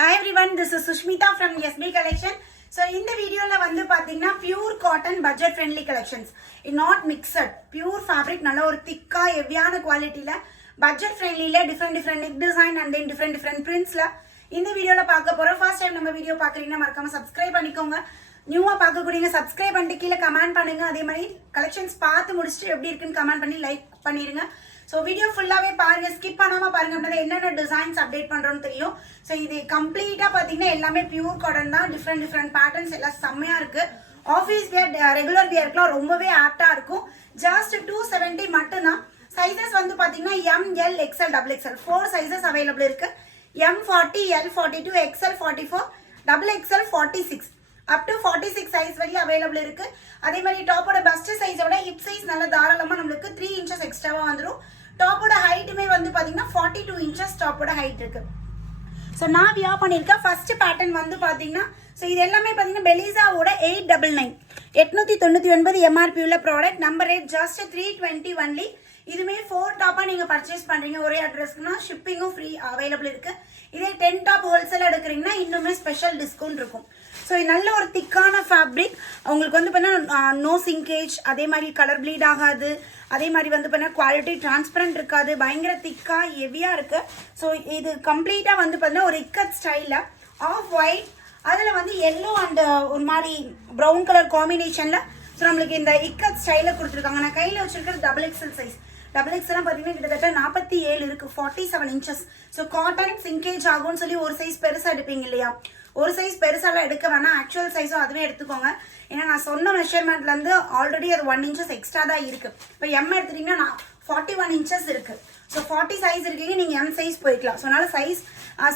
Hi everyone, this is Sushmita from SB Collection. So in the video la vandu pathina pure cotton budget friendly collections. It not mixed, pure fabric nalla or thick heavyana quality la budget friendly la different neck design and then different prints la. In the video la paaka pora first time நம்ம video பாக்குறீங்கன்னா மறக்காம subscribe பண்ணிக்கோங்க. நியூவா பார்க்க கூடியவங்க subscribe பண்ணிட்டு கீழ comment பண்ணுங்க. அதே மாதிரி collections பார்த்து முடிச்சிட்டு எப்படி இருக்குன்னு கமெண்ட் பண்ணி லைக் பண்ணிருங்க. So video full-ஆவே பாருங்க, skip பண்ணாம பாருங்க. அப்படியே என்னென்ன டிசைன்ஸ் அப்டேட் பண்றோம்னு தெரியும். So இது கம்ப்ளீட்டா பாத்தீங்கன்னா எல்லாமே பியூர் காட்டன் தான். டிஃபரெண்ட் பேட்டர்ன்ஸ் எல்லாம் செம்மையா இருக்கு. ஆபீஸ் வேர் ரெகுலர் வேர்க்குலாம் ரொம்பவே ஆப்டா இருக்கும். ஜஸ்ட் 270 மட்டும் தான். சைஸஸ் வந்து பாத்தீங்கன்னா M, L, XL, XXL 4 sizes available இருக்கு. M40, L42, XL44, XXL 46 up to 46 size வரையும் அவைலபிள் இருக்கு. அதே மாதிரி டாப்போட பஸ்ட் சைஸோட ஹிப் சைஸ் நல்ல தாராளமா நமக்கு 3 இன்ச்சஸ் எக்ஸ்ட்ராவா வந்துரும். டாப்போட ஹைட்டுமே வந்து பாத்தீங்கன்னா 42 இன்ச்சஸ் டாப்போட ஹைட் இருக்கு. ஸோ நான் வியா பண்ணியிருக்கேன். ஃபர்ஸ்ட் பேட்டர்ன் வந்து பாத்தீங்கன்னா ஸோ இது எல்லாமே பாத்தீங்கன்னா பெலிசாவோட 899 899 எம்ஆர்பி உள்ள product. Number rate just 320 only. இதுமே 4 டாப்பா நீங்க பர்ச்சேஸ் பண்றீங்க ஒரே அட்ரஸ்க்குனா ஷிப்பிங்கும் ஃப்ரீ அவைலபிள் இருக்கு. இதே 10 டாப் ஹோல்சேல் எடுக்கிறீங்கன்னா இன்னுமே ஸ்பெஷல் டிஸ்கவுண்ட் இருக்கும். ஸோ இது நல்ல ஒரு திக்கான ஃபேப்ரிக். உங்களுக்கு வந்து பார்த்தீங்கன்னா நோ சிங்கேஜ், அதே மாதிரி கலர் ப்ளீட் ஆகாது, அதே மாதிரி வந்து பார்த்தீங்கன்னா குவாலிட்டி டிரான்ஸ்பரண்ட் இருக்காது, பயங்கர திக்காக ஹெவியாக இருக்குது. ஸோ இது கம்ப்ளீட்டாக வந்து பார்த்தீங்கன்னா ஒரு இக்கட் ஸ்டைலில் ஆஃப் ஒயிட், அதில் வந்து எல்லோ அண்ட் ஒரு மாதிரி ப்ரௌன் கலர் காம்பினேஷனில் ஸோ நம்மளுக்கு இந்த இக்கட் ஸ்டைலில் கொடுத்துருக்காங்க. நான் கையில் வச்சுருக்கிறது XXL சைஸ். XXL பார்த்தீங்கன்னா கிட்டத்தட்ட 47 இருக்கு, 47 இன்ச்சஸ். ஸோ காட்டன் சிங்கேஜ் ஆகும்னு சொல்லி ஒரு சைஸ் பெருசாக எடுப்பீங்க இல்லையா, ஒரு சைஸ் பெருசாலாம் எடுக்க வேணாம், ஆக்சுவல் சைஸும் அதுவே எடுத்துக்கோங்க. ஏன்னா நான் சொன்ன மெஷர்மெண்ட்லேருந்து ஆல்ரெடி அது 1 இன்ச்சஸ் எக்ஸ்ட்ரா தான் இருக்குது. இப்போ எம் எடுத்துட்டிங்கன்னா நான் 41 இன்ச்சஸ் இருக்குது. ஸோ 40 சைஸ் இருக்கீங்க, நீங்கள் எம் சைஸ் போய்க்கலாம். ஸோ அதனால் சைஸ்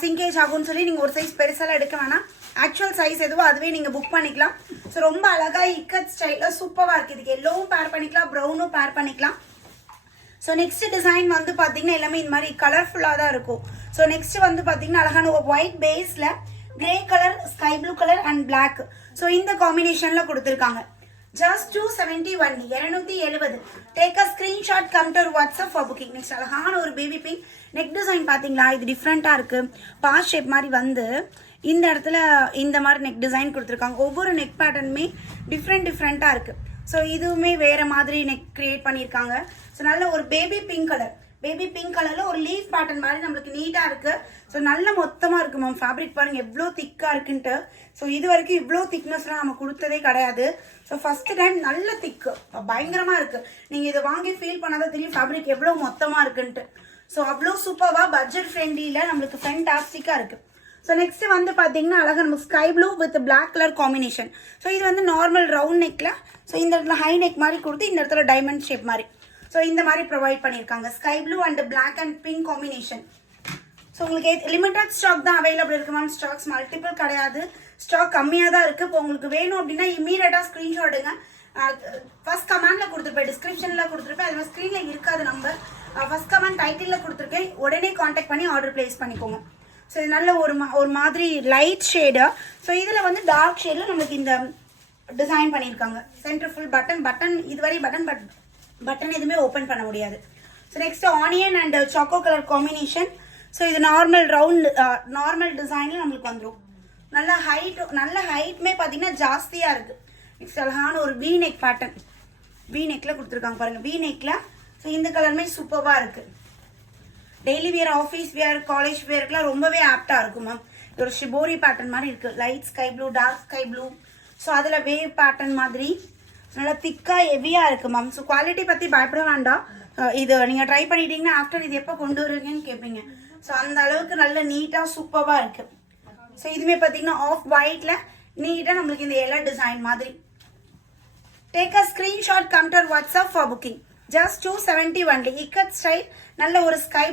சிங்கேஜ் ஆகும்னு சொல்லி நீங்கள் ஒரு சைஸ் பெருசாலாம் எடுக்க வேணாம், ஆக்சுவல் சைஸ் எதுவோ அதுவே நீங்கள் புக் பண்ணிக்கலாம். ஸோ ரொம்ப அழகாக இக்கட் ஸ்டைலில் சூப்பராக இருக்குது. இதுக்கு எல்லோவும் பேர் பண்ணிக்கலாம், ப்ரௌனும் பேர் பண்ணிக்கலாம். ஸோ நெக்ஸ்ட் டிசைன் வந்து பார்த்தீங்கன்னா எல்லாமே இந்த மாதிரி கலர்ஃபுல்லாக தான் இருக்கும். ஸோ நெக்ஸ்ட் வந்து பார்த்தீங்கன்னா அழகான ஒரு ஒயிட் பேஸில் grey colour, sky blue colour and black. So இந்த காம்பினேஷனில் கொடுத்துருக்காங்க. Just 270 only, 270. Take a screenshot, come to WhatsApp for booking. Next அழகான ஒரு பேபி பிங்க் நெக் டிசைன் பார்த்தீங்களா, இது டிஃப்ரெண்ட்டாக இருக்குது. பாஸ் ஷேப் மாதிரி வந்து இந்த இடத்துல இந்த மாதிரி நெக் டிசைன் கொடுத்துருக்காங்க. ஒவ்வொரு நெக் பேட்டர்னுமே டிஃப்ரெண்ட்டாக இருக்குது. ஸோ இதுவுமே வேறு மாதிரி நெக் கிரியேட் பண்ணியிருக்காங்க. ஸோ நல்ல ஒரு பேபி பிங்க் கலரில் ஒரு லீஃப் பேட்டர்ன் மாதிரி நம்மளுக்கு நீட்டாக இருக்குது. ஸோ நல்ல மொத்தமாக இருக்குது மேம். ஃபேப்ரிக் பாருங்கள் எவ்வளோ திக்காக இருக்குன்ட்டு. ஸோ இது வரைக்கும் இவ்வளோ திக்னஸ்லாம் நம்ம கொடுத்ததே கிடையாது. ஸோ ஃபஸ்ட்டு டைம் நல்ல திக்கு, பயங்கரமாக இருக்குது. நீங்கள் இதை வாங்கி ஃபீல் பண்ணாதான் தெரியும் ஃபேப்ரிக் எவ்வளோ மொத்தமாக இருக்குன்ட்டு. ஸோ அவ்வளோ சூப்பராக பட்ஜெட் ஃப்ரெண்ட்லியில் நம்மளுக்கு ஃபென்டாஸ்டிக்காக இருக்குது. ஸோ நெக்ஸ்ட் வந்து பார்த்தீங்கன்னா அழகாக நம்ம sky blue with black colour combination. So இது வந்து நார்மல் ரவுண்ட் நெக்கில், ஸோ இந்த இடத்துல ஹை நெக் மாதிரி கொடுத்து இந்த இடத்துல டைமண்ட் ஷேப் மாதிரி, ஸோ இந்த மாதிரி ப்ரொவைட் பண்ணியிருக்காங்க. Sky blue and black and pink combination. So உங்களுக்கு லிமிட்டட் ஸ்டாக் தான் அவைலபிள் இருக்குது மேம். ஸ்டாக்ஸ் மல்டிபிள் கிடையாது, ஸ்டாக் கம்மியாக தான் இருக்குது. இப்போ உங்களுக்கு வேணும் அப்படின்னா இமீடியட்டாக ஸ்க்ரீன்ஷாட் எடுங்க. ஃபர்ஸ்ட் கமெண்ட்டில் கொடுத்துருப்பேன், டிஸ்கிரிப்ஷனில் கொடுத்துருப்பேன், அது மாதிரி ஸ்க்ரீனில் இருக்காது நம்பர். ஃபர்ஸ்ட் கமெண்ட் டைட்டிலில் கொடுத்துருக்கேன், உடனே காண்டாக்ட் பண்ணி ஆர்டர் பிளேஸ் பண்ணிக்கோங்க. ஸோ இது நல்ல ஒரு மாதிரி லைட் ஷேடு. ஸோ இதில் வந்து டார்க் ஷேடில் நம்மளுக்கு இந்த டிசைன் பண்ணியிருக்காங்க. சென்டர் ஃபுல் பட்டன் இதுவரை பட்டன் எதுவுமே ஓப்பன் பண்ண முடியாது. So next onion and choco colour combination. So இது நார்மல் டிசைனில் நம்மளுக்கு வந்துடும். நல்ல ஹைட்டுமே பார்த்தீங்கன்னா ஜாஸ்தியாக இருக்குது. நெக்ஸ்ட் அழகான ஒரு வி நெக் பேட்டர்ன், வி நெக்கில் கொடுத்துருக்காங்க பாருங்கள், வி நெக்கில். ஸோ இந்த கலருமே சூப்பராக இருக்குது. Daily wear, office wear, college வேருக்குலாம் ரொம்பவே ஆப்டாக இருக்கும் மேம். இது ஒரு ஷிபோரி பேட்டர்ன் மாதிரி இருக்குது, light sky blue, dark sky blue. So அதில் வேவ் பேட்டர்ன் மாதிரி நல்லா திக்காக ஹெவியாக இருக்குது மேம். ஸோ குவாலிட்டி பற்றி பயப்பட வேண்டாம். இது நீங்கள் ட்ரை பண்ணிட்டீங்கன்னா ஆஃப்டர் இது எப்போ கொண்டு வருவீங்கன்னு கேட்பீங்க. ஸோ அந்த அளவுக்கு நல்ல நீட்டாக சூப்பராக இருக்குது. ஸோ இதுவுமே பார்த்தீங்கன்னா ஆஃப் ஒயிட்டில் நீட்டாக நம்மளுக்கு இந்த எல்லா டிசைன் மாதிரி. Take a screenshot, come to WhatsApp for booking. Just 270 only. Ikat style, நல்ல ஒரு ஸ்கை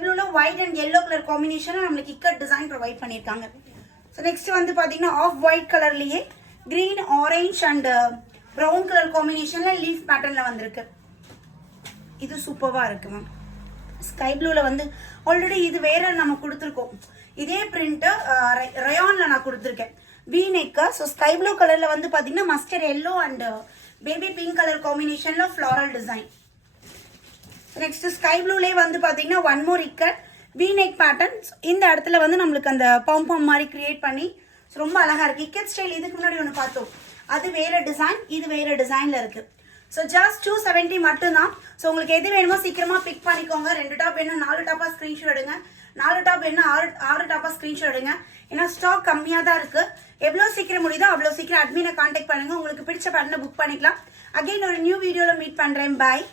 ப்ளூல ஒயிட் அண்ட் எல்லோ கலர் காம்பினேஷனில் நம்மளுக்கு இக்கட் டிசைன் ப்ரொவைட் பண்ணியிருக்காங்க. ஸோ நெக்ஸ்ட் வந்து பார்த்தீங்கன்னா ஆஃப் ஒயிட் கலர்லேயே green, orange and brown colour காம்பினேஷனில் லீஃப் பேட்டர்னில் வந்திருக்கு. இது சூப்பராக இருக்குது மேம். ஸ்கை ப்ளூவில் வந்து ஆல்ரெடி இது வேற நம்ம கொடுத்துருக்கோம். இதே பிரிண்ட்டு ரயானில் நான் கொடுத்துருக்கேன், we neck. So sky blue கலரில் வந்து பார்த்தீங்கன்னா mustard yellow and baby pink colour காம்பினேஷனில் ஃப்ளாரல் டிசைன். நெக்ஸ்ட் ஸ்கை ப்ளூலே வந்து பார்த்தீங்கன்னா one more ikat we neck pattern. இந்த இடத்துல வந்து நம்மளுக்கு அந்த பாம் மாதிரி கிரியேட் பண்ணி ரொம்ப அழகா இருக்கு. இக்கட் ஸ்டைல் இதுக்கு முன்னாடி ஒன்று பார்த்தோம், அது வேற டிசைன், இது வேற டிசைன்ல இருக்கு. ஸோ ஜஸ்ட் 270 மட்டும்தான். ஸோ உங்களுக்கு எது வேணுமோ சீக்கிரமா பிக் பண்ணிக்கோங்க. 2 டாப் வேணும் 4 டாப்பா ஸ்கிரீன்ஷாட் எடுங்க, 4 டாப் வேணும் 6 டாப்பா ஸ்கிரீன்ஷாட் எடுங்க. ஏன்னா ஸ்டாக் கம்மியாக தான் இருக்கு. எவ்வளோ சீக்கிரம் முடியுதோ அவ்வளோ சீக்கிரம் அட்மினை கான்டாக்ட் பண்ணுங்க. உங்களுக்கு பிடிச்ச பேட்டர்னை புக் பண்ணிக்கலாம். அகைன் ஒரு நியூ வீடியோவில் மீட் பண்றேன். பாய்.